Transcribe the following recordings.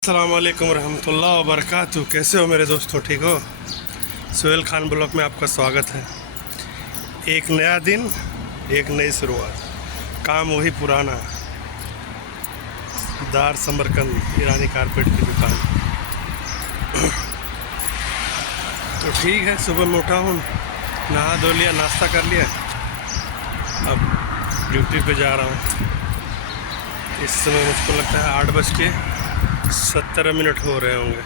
अस्सलाम वालेकुम रहमतुल्लाह व बरकातहू। कैसे हो मेरे दोस्तों, ठीक हो? सोहेल खान ब्लॉग में आपका स्वागत है। एक नया दिन, एक नई शुरुआत। काम वही पुराना, दार समरकंद ईरानी कारपेट की दुकान। तो ठीक है, सुबह में उठा हूँ, नहा धो लिया, नाश्ता कर लिया, अब ड्यूटी पे जा रहा हूँ। इस समय मुझको लगता है 8:17 हो रहे होंगे।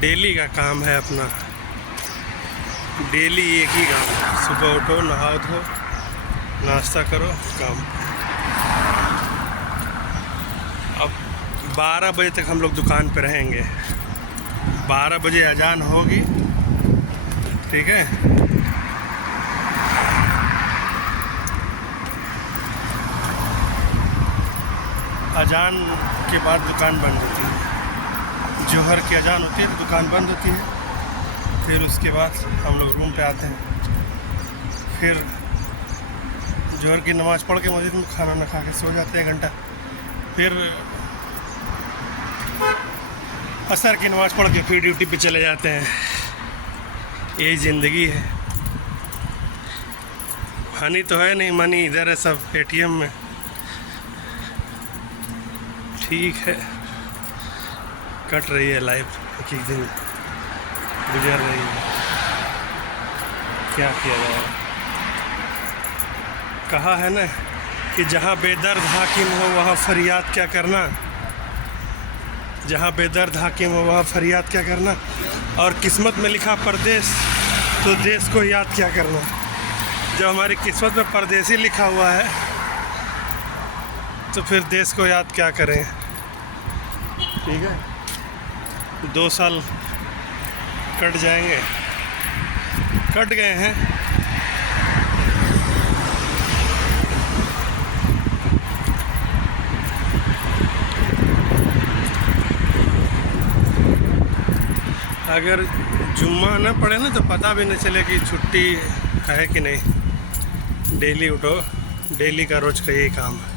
डेली का काम है अपना, डेली एक ही काम। सुबह उठो, नहाओ धो, नाश्ता करो, काम। अब 12 बजे तक हम लोग दुकान पे रहेंगे। 12 बजे अजान होगी, ठीक है? अजान के बाद दुकान बंद होती है। जोहर की अजान होती है तो दुकान बंद होती है। फिर उसके बाद हम लोग रूम पे आते हैं। फिर जोहर की नमाज़ पढ़ के मस्जिद में खाना ना खा के सो जाते हैं 1 घंटा। फिर असर की नमाज़ पढ़ के फिर ड्यूटी पे चले जाते हैं। यही ज़िंदगी है। हनी तो है नहीं, मनी इधर है सब ATM में। ठीक है, कट रही है लाइफ, एक एक दिन गुजर रही है, क्या किया जाए। कहा है ना कि जहाँ बेदर्द हाकिम हो वहाँ फरियाद क्या करना। जहाँ बेदर्द हाकिम हो वहाँ फरियाद क्या करना। और किस्मत में लिखा परदेश तो देश को याद क्या करना। जब हमारी किस्मत में परदेसी लिखा हुआ है तो फिर देश को याद क्या करें। ठीक है, 2 साल कट जाएंगे, कट गए हैं। अगर जुम्मा ना पड़े ना तो पता भी नहीं चले कि छुट्टी है कि नहीं। डेली उठो, डेली का रोज का यही काम है।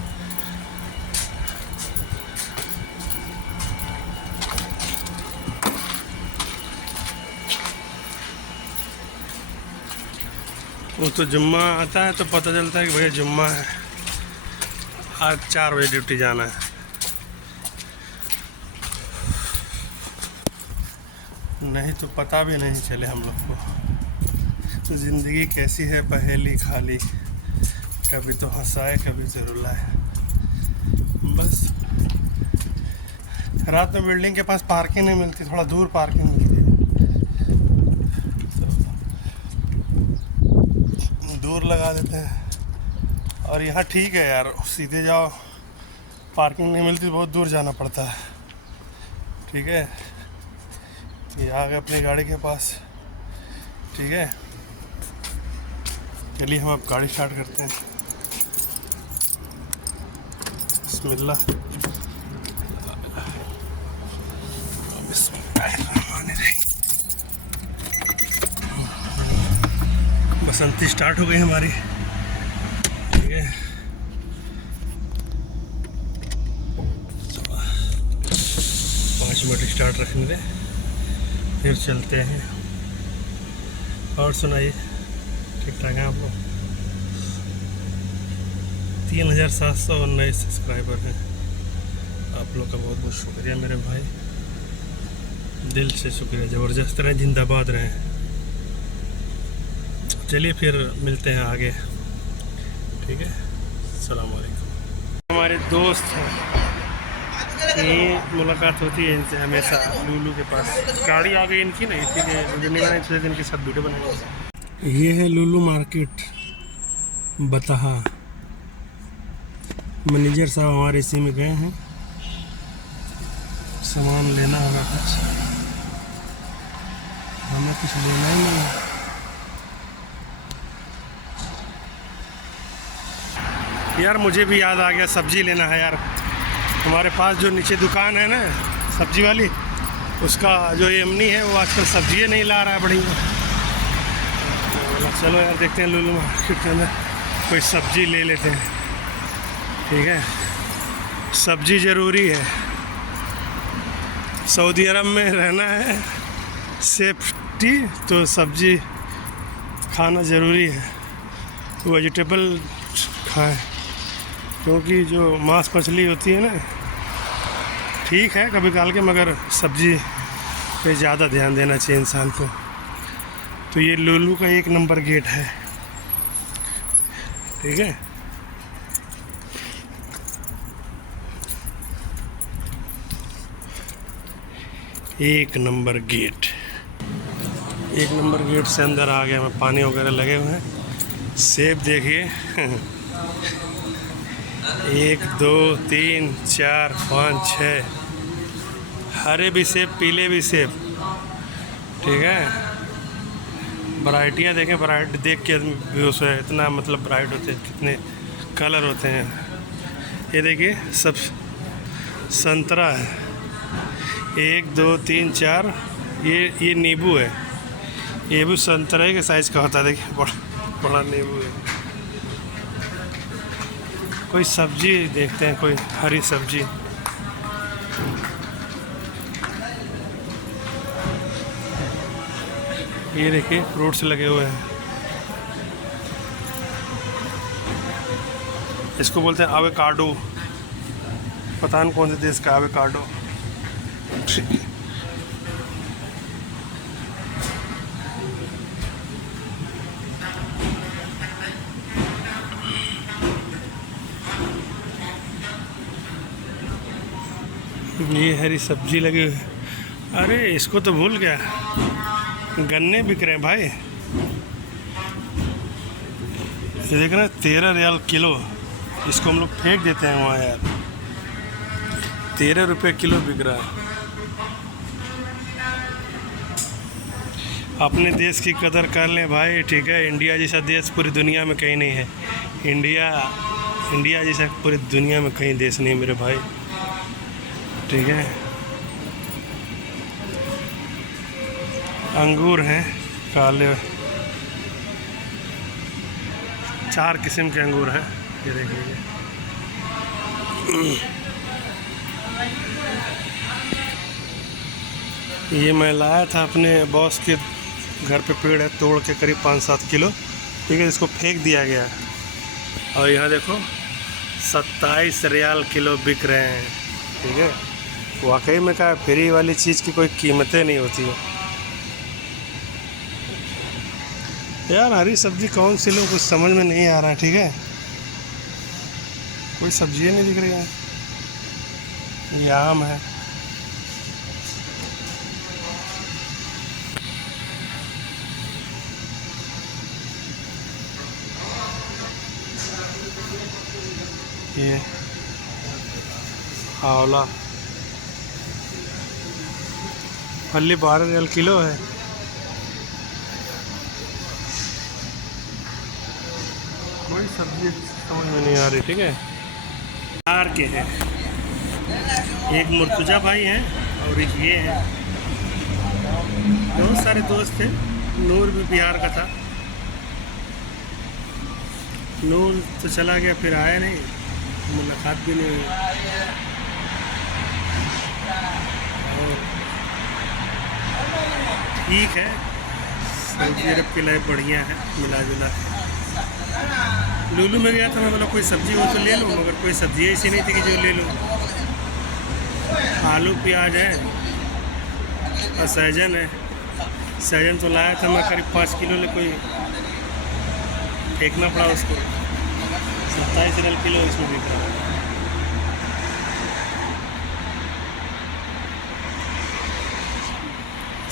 वो तो जुम्मा आता है तो पता चलता है कि भैया जुम्मा है, आज 4 बजे ड्यूटी जाना है। नहीं तो पता भी नहीं चले हम लोग को। तो ज़िंदगी कैसी है, पहेली खाली, कभी तो हंसाए कभी तो रुलाए। बस रात में बिल्डिंग के पास पार्किंग नहीं मिलती, थोड़ा दूर पार्किंग मिलती है, दूर लगा देते हैं। और यहाँ ठीक है यार, सीधे जाओ, पार्किंग नहीं मिलती, बहुत दूर जाना पड़ता है। ठीक है, ये आ गए अपनी गाड़ी के पास। ठीक है, चलिए हम अब गाड़ी स्टार्ट करते हैं। बिस्मिल्लाह। बसंती स्टार्ट हो गई हमारी। ठीक है, 5 मिनट स्टार्ट रखने दें, फिर चलते हैं। और सुनाइए, ठीक ठाक है आप लोग? 3719 सब्सक्राइबर हैं। आप लोग का बहुत बहुत शुक्रिया मेरे भाई, दिल से शुक्रिया। ज़बरदस्त रहें, जिंदाबाद रहें। चलिए फिर मिलते हैं आगे। ठीक है, अस्सलाम वालेकुम। हमारे दोस्त हैं, ये मुलाकात होती है इनसे हमेशा लूलू के पास। गाड़ी आ गई इनकी नहीं, इसीलिए वीडियो नहीं बनाई, सोचे इनके साथ वीडियो बनाएंगे। ये है लूलू मार्केट बताहा। मैनेजर साहब हमारे इसी में गए हैं, सामान लेना होगा कुछ, हमें कुछ लेना ही नहीं है। यार मुझे भी याद आ गया, सब्जी लेना है यार। हमारे पास जो नीचे दुकान है ना सब्जी वाली, उसका जो एमनी है वो आजकल सब्जी नहीं ला रहा है बढ़िया। चलो यार देखते हैं लूलू मार्केट के अंदर कोई सब्जी ले लेते हैं। ठीक है, सब्जी ज़रूरी है। सऊदी अरब में रहना है सेफ्टी, तो सब्जी खाना ज़रूरी है। वेजिटेबल खाएं, क्योंकि जो मांस मछली होती है ना, ठीक है कभी काल के, मगर सब्जी पे ज़्यादा ध्यान देना चाहिए इंसान को। तो ये लुलु का 1 नंबर गेट है, ठीक है। एक नंबर गेट से अंदर आ गया मैं। पानी वगैरह लगे हुए हैं। सेब देखिए 1 2 3 4 5 6 हरे भी सेब, पीले भी सेब, ठीक है। वैरायटियाँ देखें, वैरायटी देख के आदमी बेहोश है, इतना मतलब ब्राइट होते हैं, कितने कलर होते हैं। ये देखिए सब संतरा है, 1 2 3 4। ये नींबू है, ये भी संतरे के साइज़ का होता है। देखिए बड़ा नींबू है। कोई सब्जी देखते हैं, कोई हरी सब्जी। ये देखिए फ्रूट्स लगे हुए हैं, इसको बोलते हैं एवोकाडो। पता नहीं कौन से देश का एवोकाडो। ये हरी सब्जी लगी हुई है। अरे इसको तो भूल गया, गन्ने बिक रहे हैं भाई। ये देख रहे हैं 13 रियाल किलो। इसको हम लोग फेंक देते हैं वहाँ यार। 13 रुपये किलो बिक रहा है। अपने देश की कदर कर लें भाई, ठीक है। इंडिया जैसा देश पूरी दुनिया में कहीं नहीं है। इंडिया जैसा पूरी दुनिया में कहीं देश नहीं मेरे भाई, ठीक है। अंगूर हैं काले, 4 किस्म के अंगूर हैं। ये देख लीजिए। ये मैं लाया था अपने बॉस के घर पे, पेड़ है, तोड़ के करीब 5-7 किलो, ठीक है। इसको फेंक दिया गया और यहाँ देखो 27 रियाल किलो बिक रहे हैं, ठीक है। वाकई में क्या, फ्री वाली चीज़ की कोई कीमतें नहीं होती है यार। हरी सब्जी कौन सी लो, कुछ समझ में नहीं आ रहा है, ठीक है। कोई सब्जी नहीं दिख रही है। ये आम है, ये आंवला, फली 12 रियाल किलो है। कोई सब्जी समझ में नहीं आ रही, ठीक है। बिहार के हैं, एक मुर्तुजा भाई हैं और एक ये है। बहुत सारे दोस्त थे। नूर भी बिहार का था। नूर तो चला गया, फिर आया नहीं, मुलाकात भी नहीं हुई। ठीक है, सऊदी अरब की लाइफ बढ़िया है, मिला जुला। लुलु में गया था मैं, बोला कोई सब्जी हो तो ले लूँ, मगर कोई सब्जी ऐसी नहीं थी कि जो ले लूँ। आलू प्याज है और सहजन है। सहजन तो लाया था मैं करीब 5 किलो, ले कोई फेंकना पड़ा उसको। 27 रियाल किलो इसमें बिक रहा है।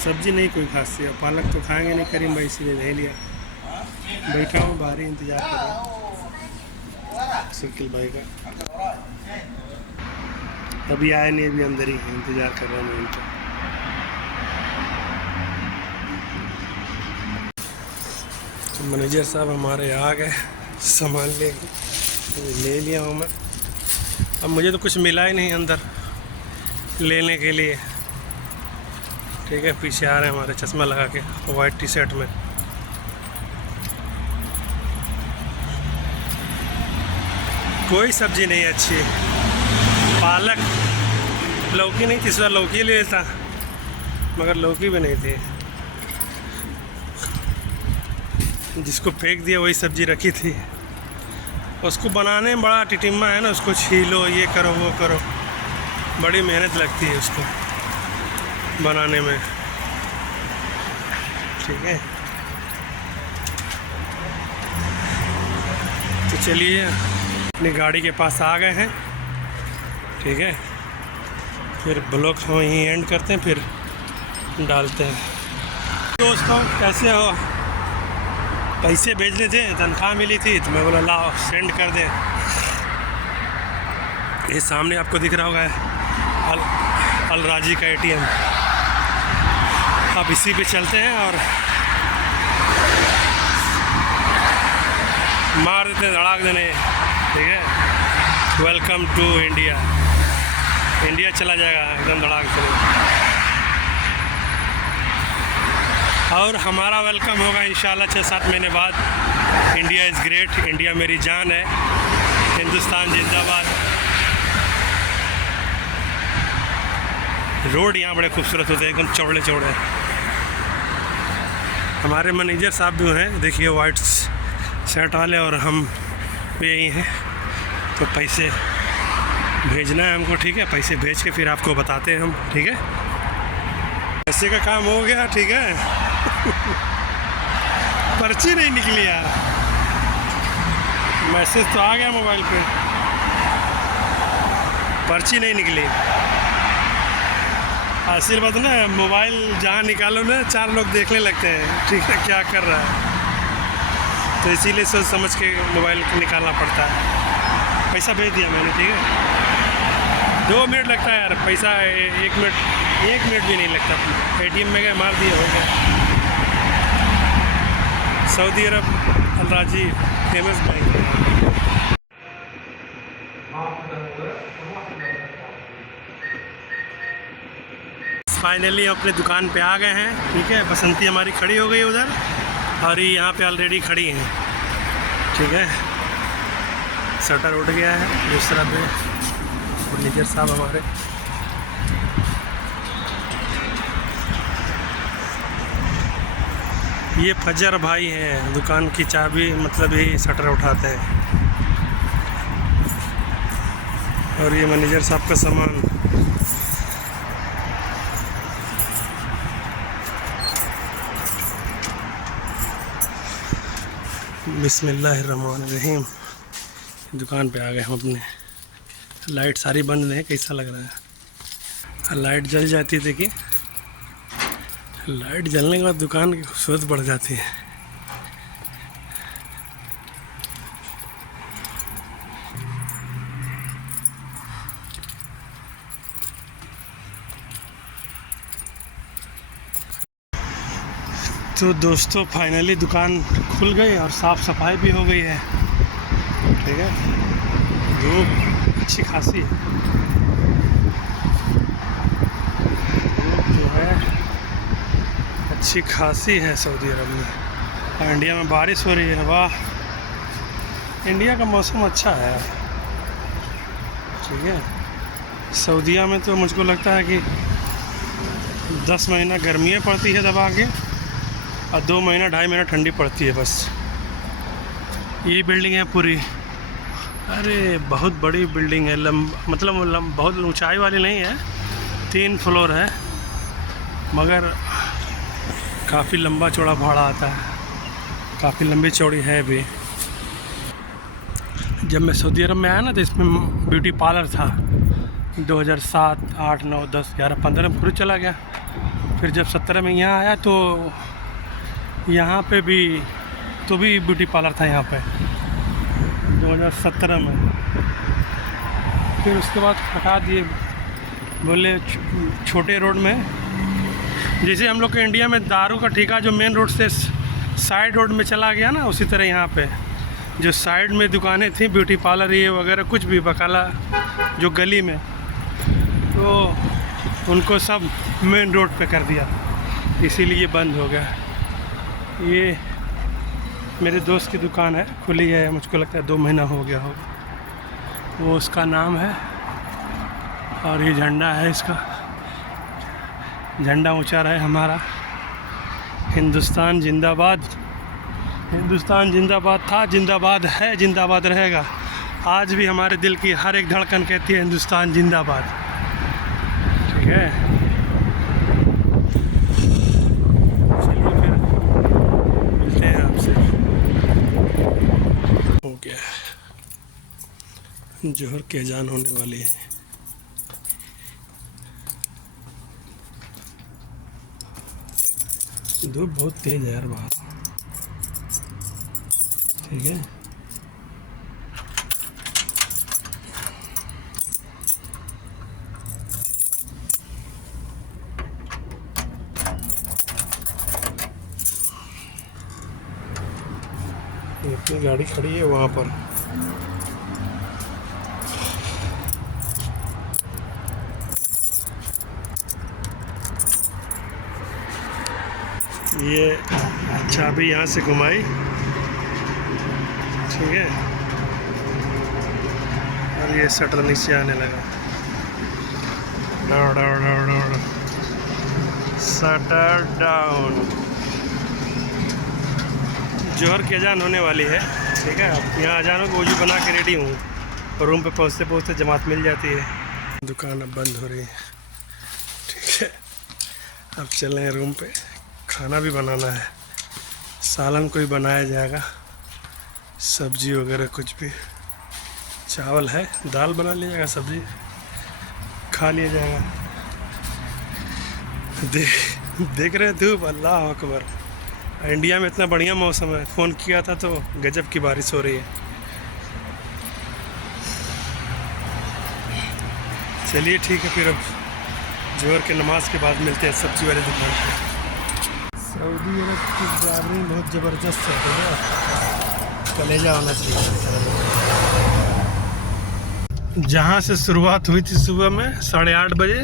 सब्जी नहीं कोई खास है, पालक तो खाएंगे नहीं, करीम भाई इसीलिए नहीं लिया। बैठा हूँ बाहर ही, इंतज़ार कर रहा हूँ शकील भाई का। अभी आए नहीं, अभी अंदर ही है, इंतज़ार कर रहा हूँ उनका। तो मैनेजर साहब हमारे आ गए सामान ले लिया हूँ मैं। अब मुझे तो कुछ मिला ही नहीं अंदर लेने के लिए, ठीक है। पीछे आ रहे हैं हमारे चश्मा लगा के, वाइट टी शर्ट में। कोई सब्जी नहीं अच्छी, पालक, लौकी नहीं थी, इस बार लौकी ले लेता मगर लौकी भी नहीं थी। जिसको फेंक दिया वही सब्जी रखी थी। उसको बनाने में बड़ा टिटिम्मा है ना, उसको छीलो, ये करो वो करो, बड़ी मेहनत लगती है उसको बनाने में। ठीक है, तो चलिए अपनी गाड़ी के पास आ गए हैं। ठीक है, फिर ब्लॉग हम यहीं एंड करते हैं, फिर डालते हैं। दोस्तों कैसे हो? पैसे भेजने थे, तनख्वाह मिली थी तो मैं बोला लाओ सेंड कर दें। ये सामने आपको दिख रहा होगा अल राजी का ATM। अब इसी पे चलते हैं और मार देते हैं, धड़ाक देने। ठीक है, वेलकम टू इंडिया। इंडिया चला जाएगा एकदम धड़ाक से, और हमारा वेलकम होगा इंशाल्लाह 6-7 महीने बाद। इंडिया इज़ ग्रेट, इंडिया मेरी जान है, हिंदुस्तान जिंदाबाद। रोड यहाँ बड़े खूबसूरत होते हैं, एकदम चौड़े चौड़े। हमारे मैनेजर साहब भी हैं, देखिए वाइट शर्ट वाले, और हम भी यही हैं। तो पैसे भेजना है हमको। ठीक है, पैसे भेज के फिर आपको बताते हैं हम। ठीक है, पैसे का काम हो गया। ठीक है, पर्ची नहीं निकली यार, मैसेज तो आ गया मोबाइल पे, पर्ची नहीं निकली। आशीर्वाद ना, मोबाइल जहाँ निकालो ना 4 लोग देखने लगते हैं। ठीक है, क्या कर रहा है, तो इसीलिए सोच समझ के मोबाइल निकालना पड़ता है। पैसा भेज दिया मैंने। ठीक है, 2 मिनट लगता है यार, पैसा 1 मिनट भी नहीं लगता। ATM में गए, मार दिया, हो गया। सऊदी अरब अल राजी फेमस बैंक है। फाइनली अपने दुकान पे आ गए हैं। ठीक है, बसंती हमारी खड़ी हो गई उधर, और ये यहाँ पे ऑलरेडी खड़ी हैं। ठीक है, शटर उठ गया है दूसरा पे। मैनेजर साहब हमारे ये फजर भाई हैं, दुकान की चाबी मतलब ही शटर उठाते हैं। और ये मैनेजर साहब का सामान। बिस्मिल्लाहिर्रहमानिर्रहीम। दुकान पे आ गए हम अपने। लाइट सारी बंद है, कैसा लग रहा है? लाइट जल जाती है, देखिए लाइट जलने के बाद दुकान की खूबसूरत बढ़ जाती है। तो दोस्तों फाइनली दुकान खुल गई और साफ़ सफाई भी हो गई है। ठीक है, धूप अच्छी खासी है, धूप जो है अच्छी खासी है सऊदी अरब में। और इंडिया में बारिश हो रही है। वाह, इंडिया का मौसम अच्छा है। ठीक है, सऊदीया में तो मुझको लगता है कि 10 महीना गर्मियाँ पड़ती है दबा के, और 2 महीना 2.5 महीना ठंडी पड़ती है बस। ये बिल्डिंग है पूरी। अरे बहुत बड़ी बिल्डिंग है, मतलब बहुत ऊंचाई वाली नहीं है, 3 फ्लोर है, मगर काफ़ी लंबा चौड़ा भाड़ा आता है, काफ़ी लंबी चौड़ी है भी। जब मैं सऊदी अरब में आया ना तो इसमें ब्यूटी पार्लर था। 2007, 8, 9, 10, 11, 15 में पूरा चला गया। फिर जब 17 में यहाँ आया तो यहाँ पे भी ब्यूटी पार्लर था यहाँ पे 2017 में। फिर उसके बाद हटा दिए, बोले छोटे रोड में, जैसे हम लोग के इंडिया में दारू का ठेका जो मेन रोड से साइड रोड में चला गया ना, उसी तरह यहाँ पे जो साइड में दुकानें थी ब्यूटी पार्लर ये वगैरह कुछ भी बकाला जो गली में, तो उनको सब मेन रोड पे कर दिया, इसीलिए बंद हो गया। ये मेरे दोस्त की दुकान है, खुली है, मुझको लगता है 2 महीना हो गया होगा। वो उसका नाम है और ये झंडा है, इसका झंडा ऊंचा रहे हमारा। हिंदुस्तान जिंदाबाद। हिंदुस्तान जिंदाबाद था, जिंदाबाद है, जिंदाबाद रहेगा। आज भी हमारे दिल की हर एक धड़कन कहती है हिंदुस्तान जिंदाबाद। ठीक है, चलिए फिर मिलते हैं आपसे। हो गया, जोहर की अजान होने वाली है। धूप बहुत तेज है यार बाहर। ठीक है, इतनी गाड़ी खड़ी है वहाँ पर। ये चाबी यहाँ से घुमाई, ठीक है, और ये शटर नीचे आने लगा। Shutter down. जोहर की अजान होने वाली है। ठीक है, अब यहाँ अजानों को वजू बना के रेडी हूँ और रूम पे पहुँचते पहुँचते जमात मिल जाती है। दुकान अब बंद हो रही है। ठीक है, अब चले हैं रूम पे। खाना भी बनाना है, सालन कोई बनाया जाएगा, सब्जी वगैरह कुछ भी। चावल है, दाल बना लिया जाएगा, सब्जी खा लिया जाएगा। देख रहे धूप, अल्लाह अकबर। इंडिया में इतना बढ़िया मौसम है, फ़ोन किया था तो गजब की बारिश हो रही है। चलिए ठीक है, फिर अब जोहर के नमाज के बाद मिलते हैं सब्जी वाले दुकान पर। सऊदी अरब की ड्राइवरी बहुत ज़बरदस्त है, कलेजा होना चाहिए। जहाँ से शुरुआत हुई थी सुबह में 8:30 बजे,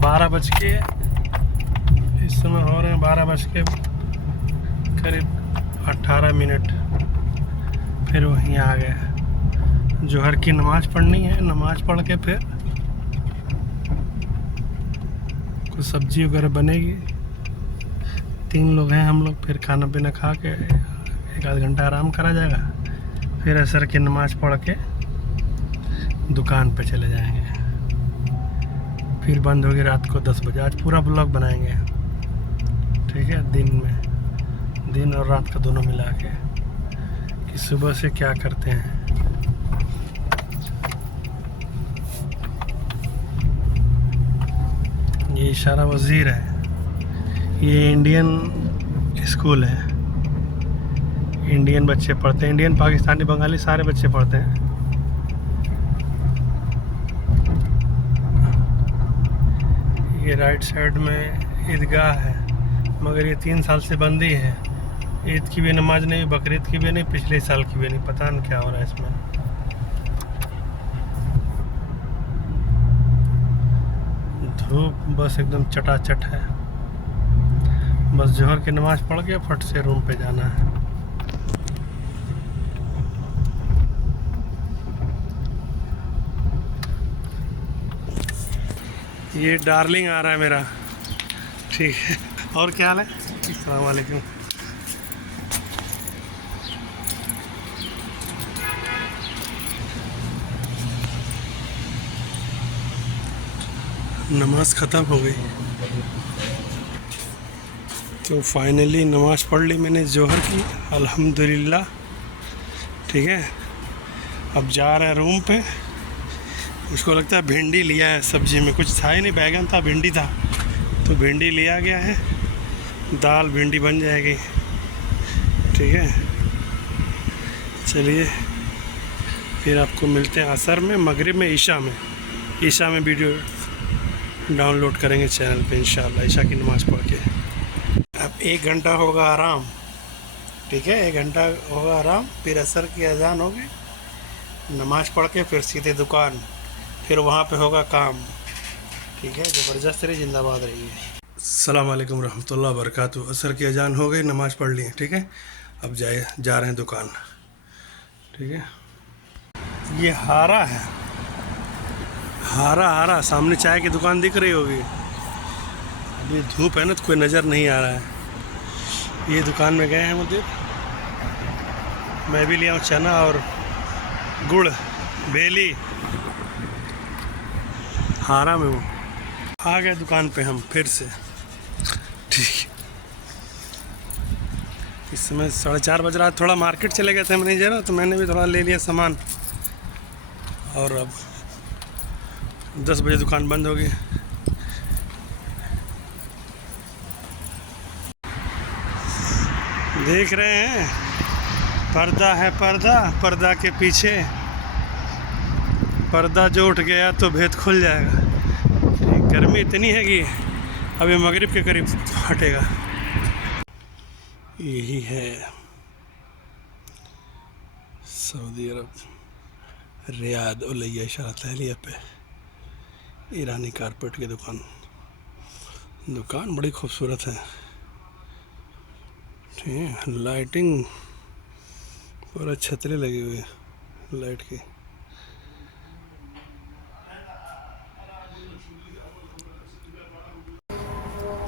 12 बज के इस समय हो रहे हैं 12 बज के करीब 18 मिनट। फिर वहीं आ गए। जोहर की नमाज़ पढ़नी है, नमाज़ पढ़ के फिर कुछ सब्जी वगैरह बनेगी। 3 लोग हैं हम लोग, फिर खाना पीना खा के 1 आध घंटा आराम करा जाएगा। फिर असर की नमाज़ पढ़ के दुकान पे चले जाएंगे। फिर बंद होगी रात को 10 बजे। आज पूरा ब्लॉग बनाएंगे, ठीक है, दिन और रात का दोनों मिला के, कि सुबह से क्या करते हैं। ये इशारा वज़ीर है, ये इंडियन स्कूल है, इंडियन बच्चे पढ़ते हैं, इंडियन पाकिस्तानी बंगाली सारे बच्चे पढ़ते हैं। ये राइट साइड में ईदगाह है, मगर ये 3 साल से बंद ही है। ईद की भी नमाज नहीं, बकरीद की भी नहीं, पिछले साल की भी नहीं, पता नहीं क्या हो रहा है इसमें। धूप बस एकदम चटाचट है। बस जोहर की नमाज पढ़ के फट से रूम पे जाना है। ये डार्लिंग आ रहा है मेरा, ठीक है। और क्या हाल है? अस्सलाम वालेकुम। नमाज ख़त्म हो गई तो फाइनली नमाज़ पढ़ ली मैंने जोहर की, अल्हम्दुलिल्लाह। ठीक है, अब जा रहे हैं रूम पे। उसको लगता है भिंडी लिया है, सब्जी में कुछ था ही नहीं, बैगन था, भिंडी था, तो भिंडी लिया गया है। दाल भिंडी बन जाएगी। ठीक है, चलिए फिर आपको मिलते हैं असर में, मगरिब में, ईशा में वीडियो डाउनलोड करेंगे चैनल पे इंशाल्लाह, ईशा की नमाज़ पढ़ के। अब 1 घंटा होगा आराम। ठीक है, 1 घंटा होगा आराम, फिर असर की अजान होगी, नमाज़ पढ़ के फिर सीधे दुकान, फिर वहाँ पे होगा काम। ठीक है, ज़बरदस्त रही, जिंदाबाद रही है। अस्सलाम वालेकुम रहमतुल्लाह वबरकातुहू। असर की अजान हो गई, नमाज़ पढ़ ली। ठीक है, अब जा रहे हैं दुकान। ठीक है, ये हारा है, हारा हारा सामने चाय की दुकान दिख रही होगी। अभी धूप है ना तो कोई नज़र नहीं आ रहा है। ये दुकान में गए हैं मुझे, मैं भी लिया हूँ चना और गुड़ बेली। हारा में हूँ, आ गए दुकान पे हम फिर से। ठीक, इस समय 4:30 बज रहा है। थोड़ा मार्केट चले गए थे मैनेजर, तो मैंने भी थोड़ा ले लिया सामान और अब 10 बजे दुकान बंद हो गई। देख रहे हैं, पर्दा है पर्दा, पर्दा के पीछे पर्दा जो उठ गया तो भेद खुल जाएगा। गर्मी इतनी है कि अभी मगरिब के करीब हटेगा। यही है सऊदी अरब, रियाद उलैया इशारा तहलिया पे ईरानी कारपेट की दुकान बड़ी खूबसूरत है। ठीक, लाइटिंग पूरा छतरी लगी हुई है लाइट की।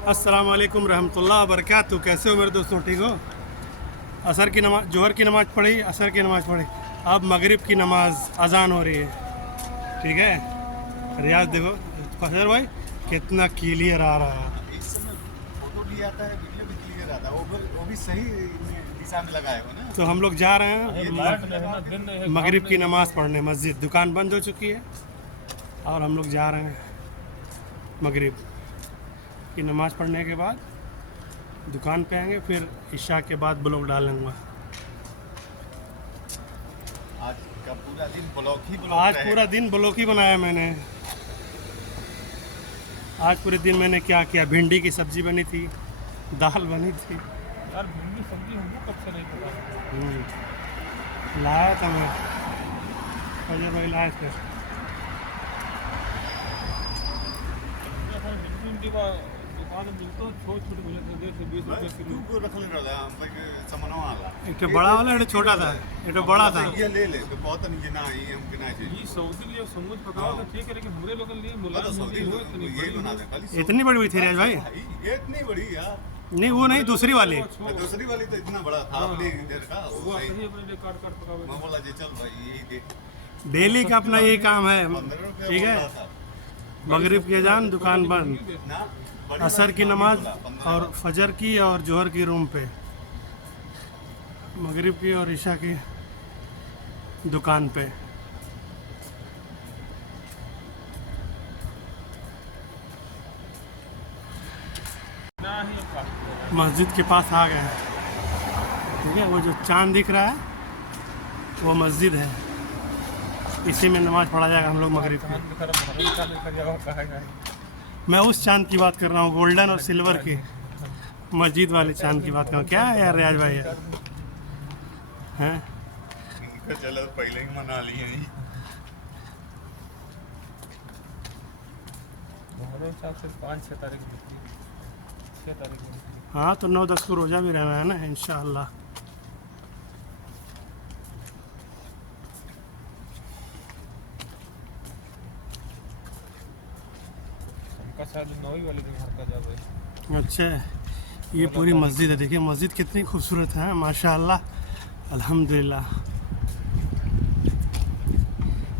अस्सलाम वालेकुम रहमतुल्लाह वबरकातुहू। कैसे हो मेरे दोस्तों, ठीक हो? असर की नमाज, जोहर की नमाज़ पढ़ी, असर की नमाज़ पढ़ी, अब मगरिब की नमाज अजान हो रही है। ठीक है, रियाज देखो फजर भाई कितना क्लियर आ रहा है। इस समय फोटो भी आता है, वीडियो भी क्लियर आता है, वो भी सही दिशा में लगाए हो ना। तो हम लोग जा रहे हैं मगरिब की नमाज़ पढ़ने मस्जिद। दुकान बंद हो चुकी है और हम लोग जा रहे हैं मगरिब की नमाज़ पढ़ने के बाद दुकान पे आएंगे, फिर इशा के बाद ब्लॉग डालूंगा। आज का पूरा दिन ब्लॉग ही ब्लॉग आज पूरा दिन ब्लॉग ही बनाया मैंने। आज पूरे दिन मैंने क्या किया, भिंडी की सब्ज़ी बनी थी, दाल बनी थी। यार भिंडी सब्जी हमको कब से नहीं पता। लाया था मैं, फजर भाई लाए थे। भिंडी का दुकान में मिलता छोटे मिलते 20 से 20 रुपये किलो। तू रख ले रहा हम समनवा वाला एक तो बड़ा वाला, एक छोटा था, एक बड़ा था। ये ले ले तो बहुत नहीं ना ये हम के ना चाहिए। ये सऊदी लिए समझ पकाओ तो ठीक है, लेकिन बुरे लोगों लिए तो मुलायम सऊदी हो इतनी ये बना दे खाली। इतनी बड़ी हुई थी राज भाई? ये इतनी बड़ी यार नहीं वो नहीं, दूसरी वाली। दूसरी वाली तो इतना बड़ा था अपने इधर का। वो अपने अपने लिए काट काट पकावे। मैं बोला जी चल भाई यही दे। डेली का अपना यही काम है। 15 रुपये ठीक है, बोला था। मगरिब की अजान, दुकान बंद, ना बड़ी असर की वाली नमाज बोला, 15 और फजर की और जोहर की रूम पे, मगरिब की और इशा की दुकान पे। ना ही काट। मस्जिद के पास आ गए हैं। ठीक है, वो जो चांद दिख रहा है वो मस्जिद है, इसी में नमाज पढ़ा जाएगा हम लोग मगरिब की। मैं उस चांद की बात कर रहा हूँ, गोल्डन और सिल्वर की, मस्जिद वाले चांद की बात कर रहा हूँ। क्या है यार रियाज भाई यार, हैं? चलो पहले ही मना लिए। हमारे हिसाब से 5-6 तारीख बिकती है, 6 तारीख को बिकती है। हाँ तो 9-10 को रोज़ा भी रहना है ना इंशाअल्लाह। हमका शायद 9 वाले दिन घर का जाता है। अच्छा, ये पूरी मस्जिद है। देखिए मस्जिद कितनी खूबसूरत है, माशाअल्लाह, अल्हम्दुलिल्लाह।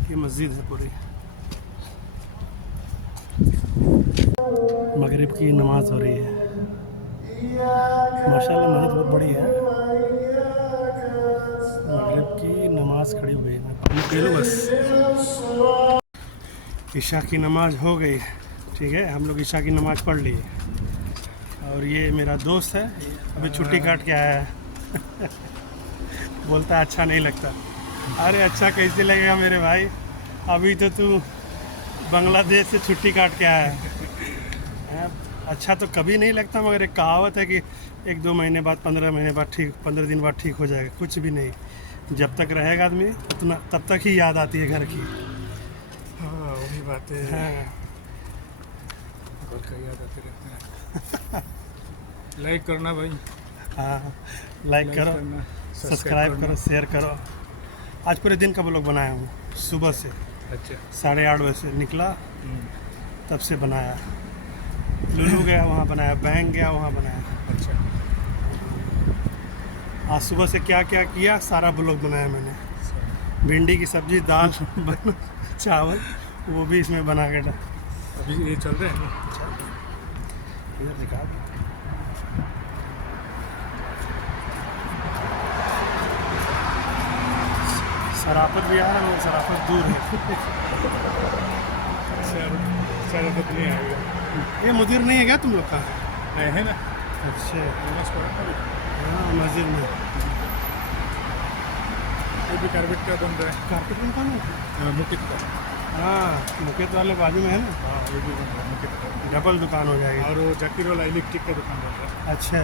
ये मस्जिद है पूरी। मगरिब की नमाज हो रही है, माशाअल्लाह मस्जिद बहुत बड़ी है। मगरिब की नमाज खड़ी हुई है, पानी पी लो बस। इशा की नमाज हो गई। ठीक है, हम लोग इशा की नमाज पढ़ ली और ये मेरा दोस्त है, अभी छुट्टी काट के आया है। बोलता है अच्छा नहीं लगता। अरे अच्छा कैसे लगेगा मेरे भाई, अभी तो तू बांग्लादेश से छुट्टी काट के आया है। अच्छा तो कभी नहीं लगता, मगर एक कहावत है कि 1-2 महीने बाद, 15 महीने बाद ठीक, 15 दिन बाद ठीक हो जाएगा। कुछ भी नहीं, जब तक रहेगा आदमी उतना तब तक ही याद आती है घर की। हाँ वही बातें हाँ, याद आते रहते हैं। लाइक करना भाई, हाँ लाइक करो, सब्सक्राइब करो, शेयर करो। आज पूरे दिन का ब्लॉग बनाया हूँ सुबह से। अच्छा 8:30 बजे से निकला, तब से बनाया। लुलू गया वहाँ बनाया, बैंक गया वहाँ बनाया। अच्छा आज सुबह से क्या क्या किया सारा ब्लॉग बनाया मैंने। भिंडी की सब्जी, दाल चावल, वो भी इसमें बना के डाल। अभी ये चल रहे हैं। इधर दिखा। शराफत भी आ रहा है मगर शराफत दूर है। शराफत नहीं आएगा। ये मुदीर नहीं है क्या तुम लोग का? नहीं है ना। अच्छा नमाज पढ़ा था। हाँ मस्जिद में। ये भी कारपेट का बन रहा है। कारपेट में कौन है? मुकित का। हाँ मुकेत वाले बाजू में है ना। हाँ ये भी बन रहा है मुकित का। डबल दुकान हो जाएगी। और वो जाकिर वाला इलेक्ट्रिक का दुकान बन रहा है। अच्छा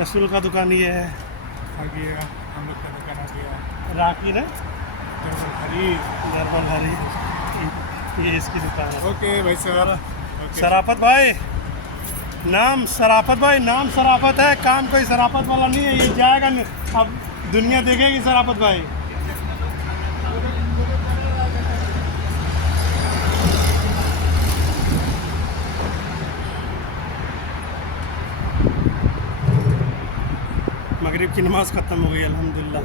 रसूल का दुकान ये है। आगे हम लोग का दुकान आ गया। राकी ना जर्मन खरीद। जर्मन वाली, ये इसकी दुकान है। ओके भाई साहब। ओके। शराफत भाई, नाम शराफत भाई, नाम शराफत है, काम कोई शराफत वाला नहीं है। ये जाएगा नहीं, अब दुनिया देखेगी शराफत भाई। मगरिब की नमाज़ ख़त्म हो गई अल्हम्दुलिल्लाह।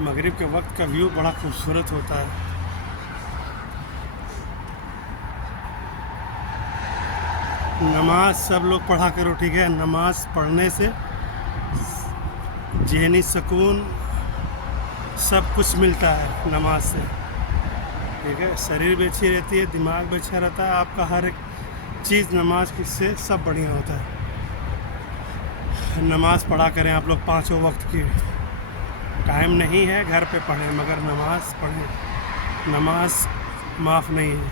मगरिब के वक्त का व्यू बड़ा खूबसूरत होता है। नमाज सब लोग पढ़ा करो, ठीक है? नमाज पढ़ने से ज़हनी सुकून सब कुछ मिलता है नमाज से, ठीक है? शरीर भी अच्छी रहती है, दिमाग भी अच्छा रहता है, आपका हर एक चीज़ नमाज से सब बढ़िया होता है। नमाज पढ़ा करें आप लोग 5 वक्त की। टाइम नहीं है घर पे पढ़ें मगर नमाज पढ़ें। नमाज माफ़ नहीं है,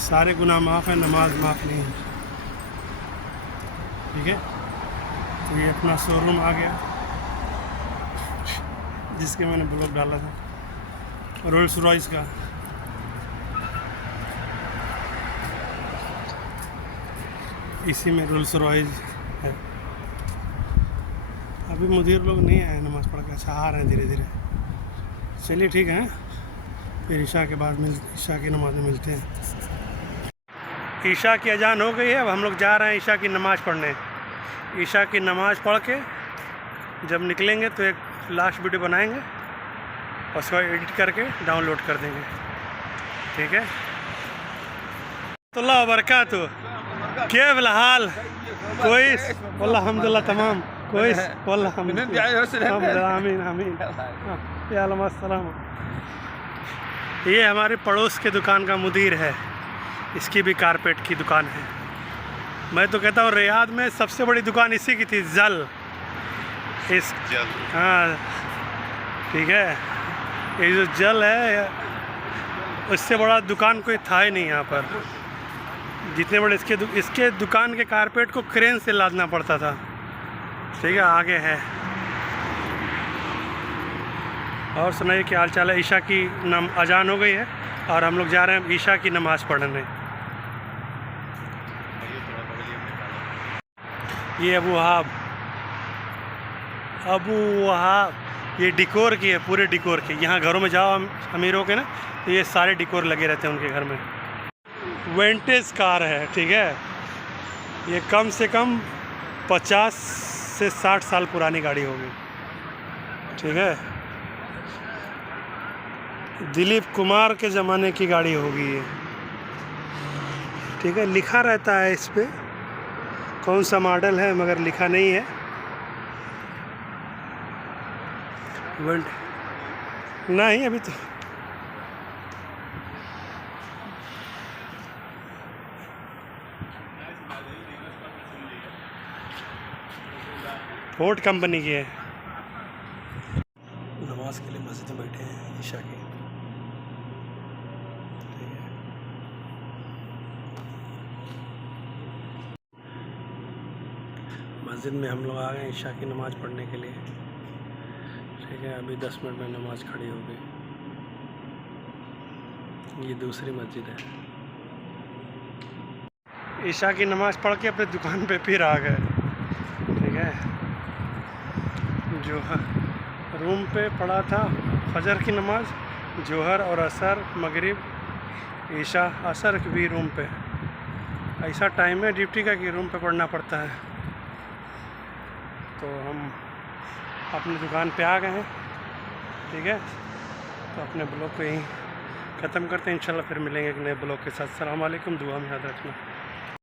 सारे गुनाह माफ़ है, नमाज माफ़ नहीं है, ठीक है? तो ये अपना शोरूम आ गया जिसके मैंने ब्लॉग डाला था, रोल्स रॉयस का। इसी में रोल्स रॉयस है। अभी मुदीर लोग नहीं आए नमाज़ पढ़ के, अच्छा आ रहे हैं धीरे धीरे। चलिए ठीक है, फिर ईशा के बाद ईशा की नमाज़ में मिलते हैं। ईशा की अजान हो गई है, अब हम लोग जा रहे हैं ईशा की नमाज़ पढ़ने। ईशा की नमाज़ पढ़ के जब निकलेंगे तो एक लास्ट वीडियो बनाएंगे और उसको एडिट करके डाउनलोड कर देंगे, ठीक है? तो अल्लाह बरकातहू, क्या हाल? कोई अल्हम्दुलिल्लाह तमाम, कोई आमीन आमीन। अस्सलाम। ये हमारे पड़ोस के दुकान का मुदीर है, इसकी भी कारपेट की दुकान है। मैं तो कहता हूँ रियाद में सबसे बड़ी दुकान इसी की थी, जल। इस हाँ ठीक है, ये जो जल है उससे बड़ा दुकान कोई था ही नहीं यहाँ पर। जितने बड़े इसके दुकान के कारपेट को क्रेन से लादना पड़ता था, ठीक है? आगे है। और सुनाइए क्या हाल चाल है? ईशा की अजान हो गई है और हम लोग जा रहे हैं ईशा की नमाज़ पढ़ने। ये अबू वहाब ये डिकोर की है, पूरे डिकोर की। यहाँ घरों में जाओ अमीरों के ना, तो ये सारे डिकोर लगे रहते हैं उनके घर में। विंटेज कार है, ठीक है? ये कम से कम 50 से 60 साल पुरानी गाड़ी होगी, ठीक है? दिलीप कुमार के ज़माने की गाड़ी होगी ये, ठीक है? लिखा रहता है इस पे कौन सा मॉडल है, मगर लिखा नहीं है। नहीं अभी तो फोर्ड कंपनी की है। नमाज के लिए मस्जिद में बैठे हैं ईशा की, ठीक है? मस्जिद में हम लोग आ गए ईशा की नमाज़ पढ़ने के लिए, ठीक है? अभी 10 मिनट में नमाज़ खड़ी हो गई। ये दूसरी मस्जिद है। ईशा की नमाज़ पढ़ के अपने दुकान पे फिर आ गए, ठीक है? जो रूम पे पढ़ा था फजर की नमाज़, जोहर और असर, मगरिब, ईशा, असर भी रूम पे। ऐसा टाइम है ड्यूटी का कि रूम पे पढ़ना पड़ता है। तो हम अपनी दुकान पे आ गए हैं, ठीक है। तो अपने ब्लॉग को यहीं ख़त्म करते हैं, इंशाल्लाह फिर मिलेंगे एक नए ब्लॉग के साथ। अस्सलाम वालेकुम, दुआ में याद रखना।